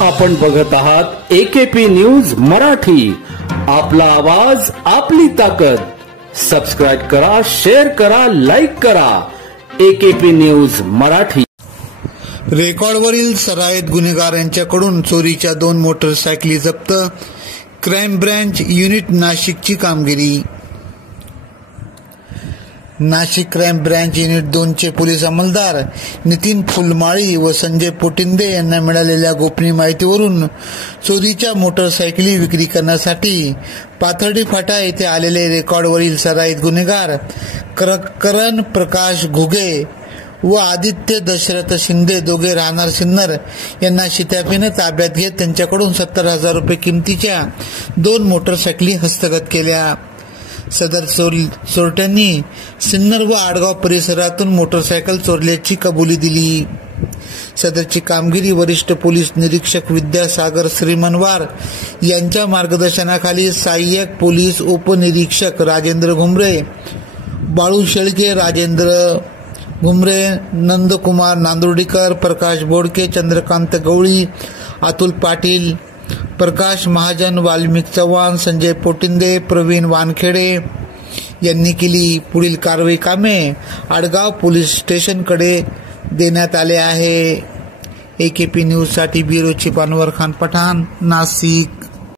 आपण बघत आहात AKP न्यूज मराठी. आपला आवाज आपली ताकद. सबस्क्राइब करा, शेअर करा, लाईक करा. AKP news Marathi. रेकॉर्डवरील सराईत गुन्हेगार यांच्याकडून चोरीच्या 2 मोटरसायकली जप्त. क्राईम ब्रँच युनिट नाशिकची कामगिरी. नाशिक क्राईम ब्रँच युनिट 2चे पोलीस अंमलदार नितीन फुलमाळी व संजय पोटिंदे यांना मिळालेल्या गोपनीय माहितीवरून चोरीच्या मोटरसायकली विक्री करण्यासाठी पाथर्डी फाटा येथे आलेले रेकॉर्डवरील सराईत गुन्हेगार करण प्रकाश घुगे व आदित्य दशरथ शिंदे दोघे राहणार सिन्नर यांना शिताफीने ताब्यात घेत त्यांच्याकडून 70,000 रुपये किमतीच्या 2 मोटरसायकली हस्तगत केल्या. सदर चोरट्यांनी सिन्नर व आडगाव परिसरातून मोटरसायकल चोरल्याची कबुली दिली. सदरची कामगिरी वरिष्ठ पोलीस निरीक्षक विद्यासागर श्रीमनवार यांच्या मार्गदर्शनाखाली सहाय्यक पोलीस उपनिरीक्षक राजेंद्र घुमरे, बाळू शेळके, राजेंद्र घुमरे, नंदकुमार नांदुर्डीकर, प्रकाश बोडके, चंद्रकांत गवळी, अतुल पाटील, प्रकाश महाजन, वाल्मिक चव्हाण, संजय पोटिंदे, प्रवीण वानखेडे यांनी केली. पुढील कारवाई कामे आडगाव पोलीस स्टेशनकडे देण्यात आले आहे. AKP न्यूज साठी ब्युरो चिफ अनवर खान पठाण, नाशिक.